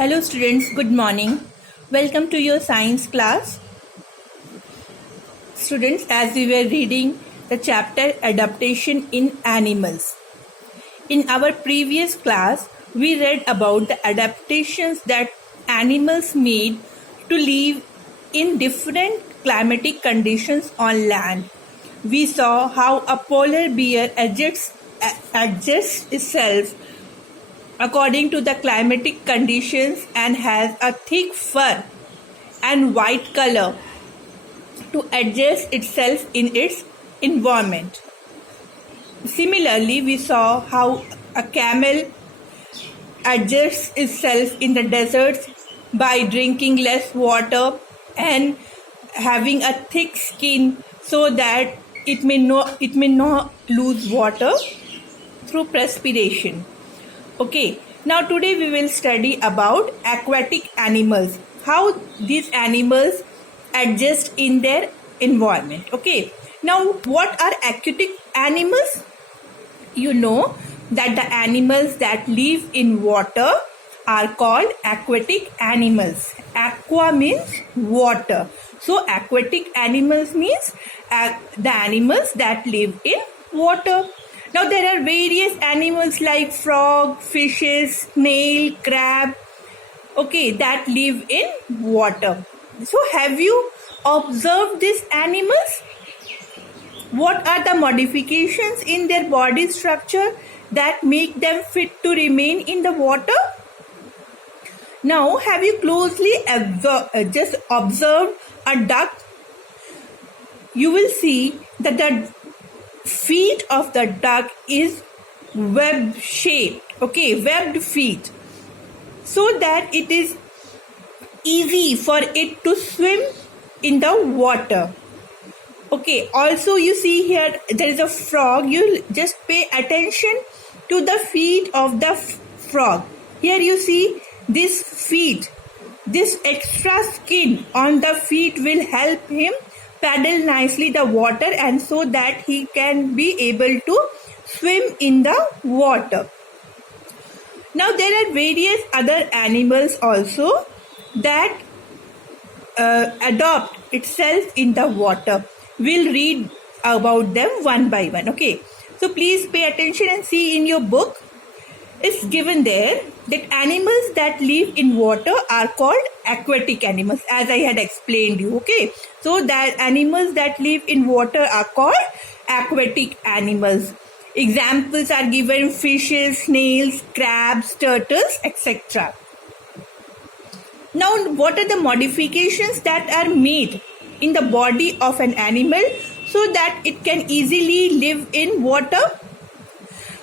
Hello students, good morning. Welcome to your science class. Students, as we were reading the chapter Adaptation in Animals. In our previous class, we read about the adaptations that animals made to live in different climatic conditions on land. We saw how a polar bear adjusts itself according to the climatic conditions and has a thick fur and white color to adjust itself in its environment. Similarly, we saw how a camel adjusts itself in the deserts by drinking less water and having a thick skin so that it may not lose water through perspiration. Okay, now today we will study about aquatic animals, how these animals adjust in their environment. Okay, now what are aquatic animals? You know that the animals that live in water are called aquatic animals. Aqua means water. So aquatic animals means the animals that live in water. Now there are various animals like frog, fishes, snail, crab, okay, that live in water. So have you observed these animals? What are the modifications in their body structure that make them fit to remain in the water? Now have you closely observed a duck? You will see that the feet of the duck is web shaped, okay, webbed feet, so that it is easy for it to swim in the water. Okay, also you see here there is a frog. You just pay attention to the feet of the frog. Here you see this feet, this extra skin on the feet will help him paddle nicely the water, and so that he can be able to swim in the water. Now there are various other animals also that adopt itself in the water. We'll read about them one by one. Okay, so please pay attention and see in your book. It's given there that animals that live in water are called aquatic animals, as I had explained you. Okay, so that animals that live in water are called aquatic animals. Examples are given: fishes, snails, crabs, turtles, etc. Now, what are the modifications that are made in the body of an animal so that it can easily live in water?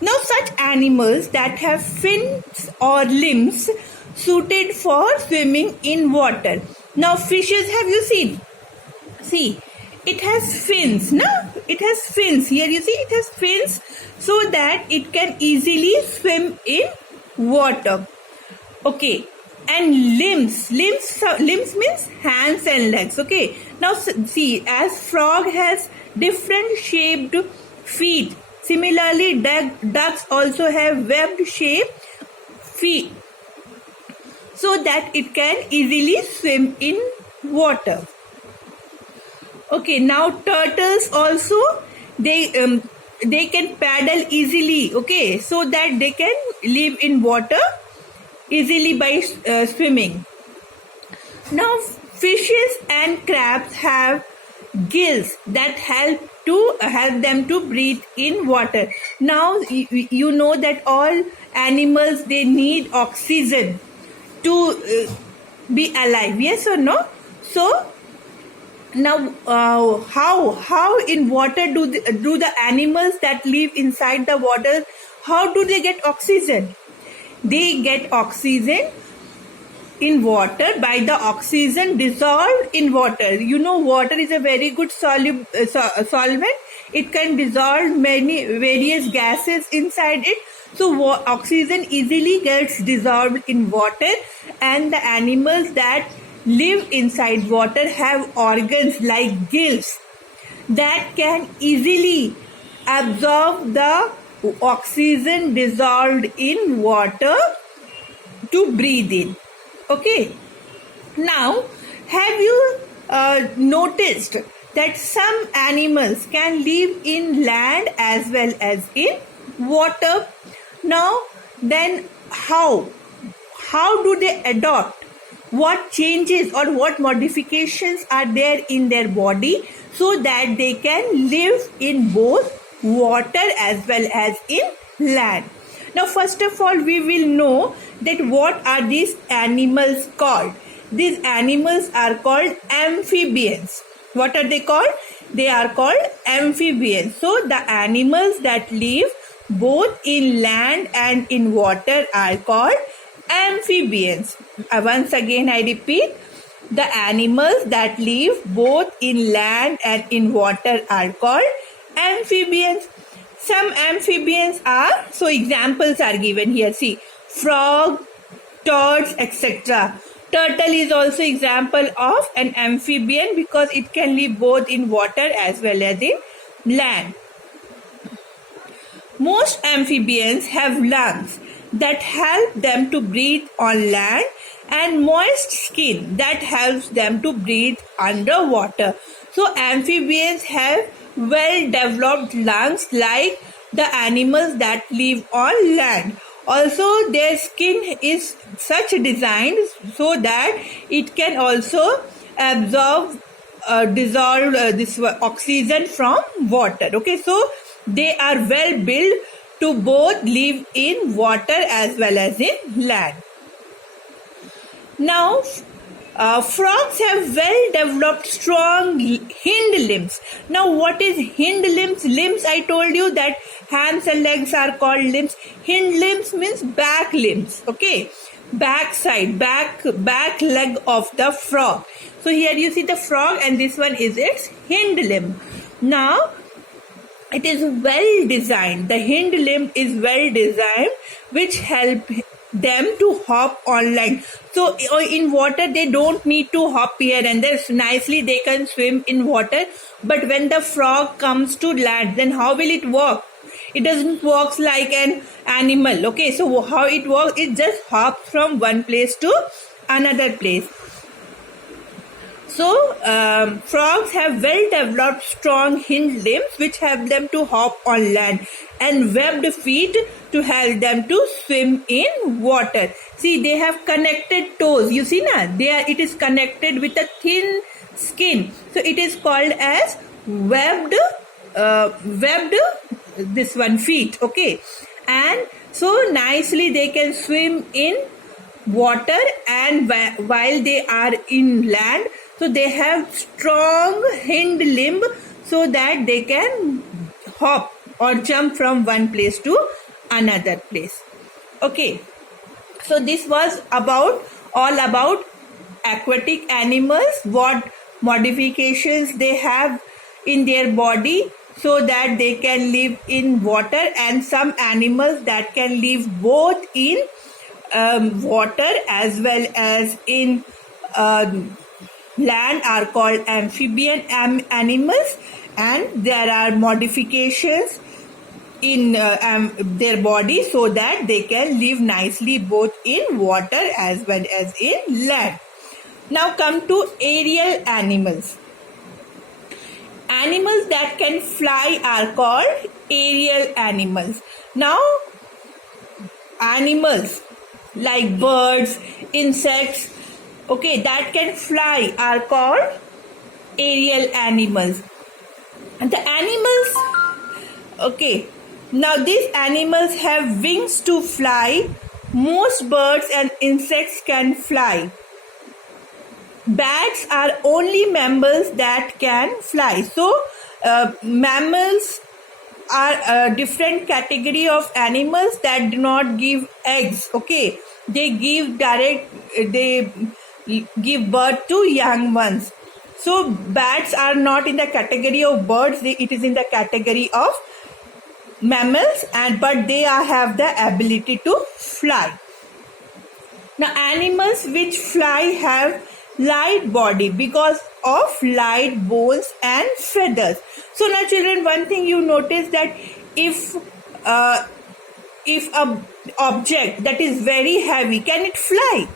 Now, such animals that have fins or limbs suited for swimming in water. Now, fishes, have you seen? See, it has fins, no? It has fins. Here you see it has fins so that it can easily swim in water. Okay. And limbs means hands and legs. Okay. Now see, as frog has different shaped feet, similarly ducks also have webbed shaped feet so that it can easily swim in water. Okay, now turtles also, they can paddle easily, okay, so that they can live in water easily by swimming. Now fishes and crabs have gills that help them to breathe in water. Now you know that all animals, they need oxygen to be alive, yes or no? So now how in water do the animals that live inside the water, how do they get oxygen? They get oxygen in water by the oxygen dissolved in water. You know, water is a very good solvent. It can dissolve various gases inside it. So oxygen easily gets dissolved in water, and the animals that live inside water have organs like gills that can easily absorb the oxygen dissolved in water to breathe in. Okay. Now, have you noticed that some animals can live in land as well as in water? Now, then how? How do they adopt? What changes or what modifications are there in their body so that they can live in both water as well as in land? Now, first of all, we will know that what are these animals called? These animals are called amphibians. What are they called? They are called amphibians. So, the animals that live both in land and in water are called amphibians. Once again, I repeat, the animals that live both in land and in water are called amphibians. Some amphibians are, so examples are given here. See, frog, turtles, etc. Turtle is also example of an amphibian because it can live both in water as well as in land. Most amphibians have lungs that help them to breathe on land and moist skin that helps them to breathe underwater. So amphibians have well developed lungs like the animals that live on land. Also, their skin is such designed so that it can also absorb dissolve this oxygen from water. Okay, so they are well built to both live in water as well as in land. Now, frogs have well developed strong hind limbs. Now, what is hind limbs? Limbs, I told you that hands and legs are called limbs. Hind limbs means back limbs. Okay, back side, back leg of the frog. So here you see the frog, and this one is its hind limb. Now, it is well designed. The hind limb is well designed, which help them to hop on land. So in water they don't need to hop here and there. Nicely they can swim in water. But when the frog comes to land, then how will it walk? It doesn't walk like an animal. Okay, so how it walks? It just hops from one place to another place. So, frogs have well developed strong hind limbs which help them to hop on land, and webbed feet to help them to swim in water. See, they have connected toes. You see na? It is connected with a thin skin. So, it is called as webbed this one feet. Okay. And so nicely they can swim in water and while they are in land. So they have strong hind limb so that they can hop or jump from one place to another place. Okay. So this was all about aquatic animals, what modifications they have in their body so that they can live in water, and some animals that can live both in water as well as in land are called amphibian animals, and there are modifications in their body so that they can live nicely both in water as well as in land. Now come to aerial animals. Animals that can fly are called aerial animals. Now, animals like birds, insects, okay, that can fly are called aerial animals. And the animals, okay, now these animals have wings to fly. Most birds and insects can fly. Bats are only mammals that can fly. So, mammals are a different category of animals that do not give eggs. Okay, they give birth to young ones. So, bats are not in the category of birds. It is in the category of mammals, but they have the ability to fly. Now, animals which fly have light body because of light bones and feathers. So now children, one thing you notice that if a object that is very heavy, can it fly?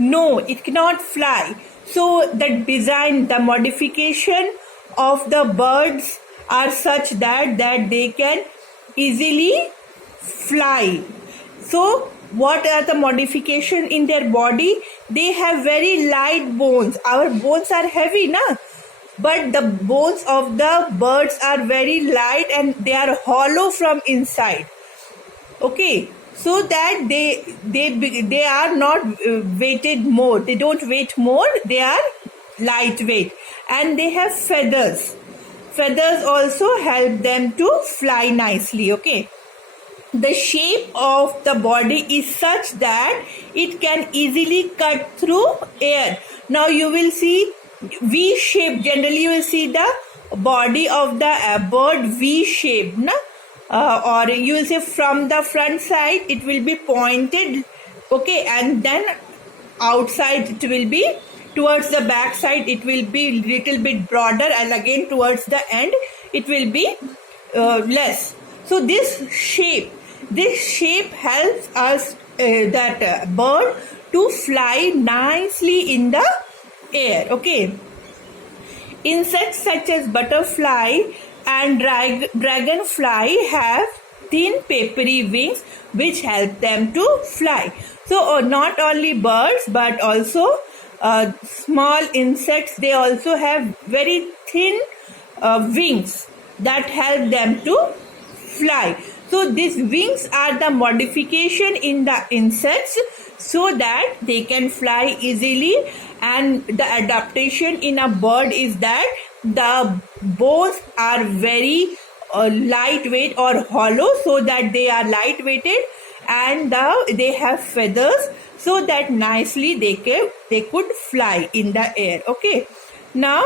No, it cannot fly. So the design, the modification of the birds are such that they can easily fly. So what are the modification in their body? They have very light bones. Our bones are heavy, na? But the bones of the birds are very light and they are hollow from inside. Okay, so that they are not weighted more. They don't weight more. They are lightweight, and they have feathers. Feathers also help them to fly nicely. Okay, the shape of the body is such that it can easily cut through air. Now you will see V shape. Generally, you will see the body of the bird V shape, na? Or you will say from the front side it will be pointed, okay, and then outside it will be towards the back side it will be little bit broader, and again towards the end it will be less. So this shape helps us that bird to fly nicely in the air. Okay, insects such as butterfly and dragonfly have thin papery wings which help them to fly. So not only birds but also small insects, they also have very thin wings that help them to fly. So these wings are the modification in the insects so that they can fly easily, and the adaptation in a bird is that the bones are very lightweight or hollow, so that they are lightweighted, and they have feathers so that nicely they could fly in the air. Okay, now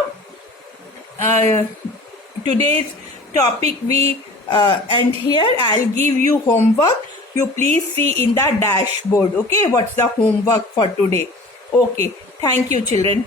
today's topic we end here. I'll give you homework. You please see in the dashboard. Okay, what's the homework for today? Okay, thank you, children.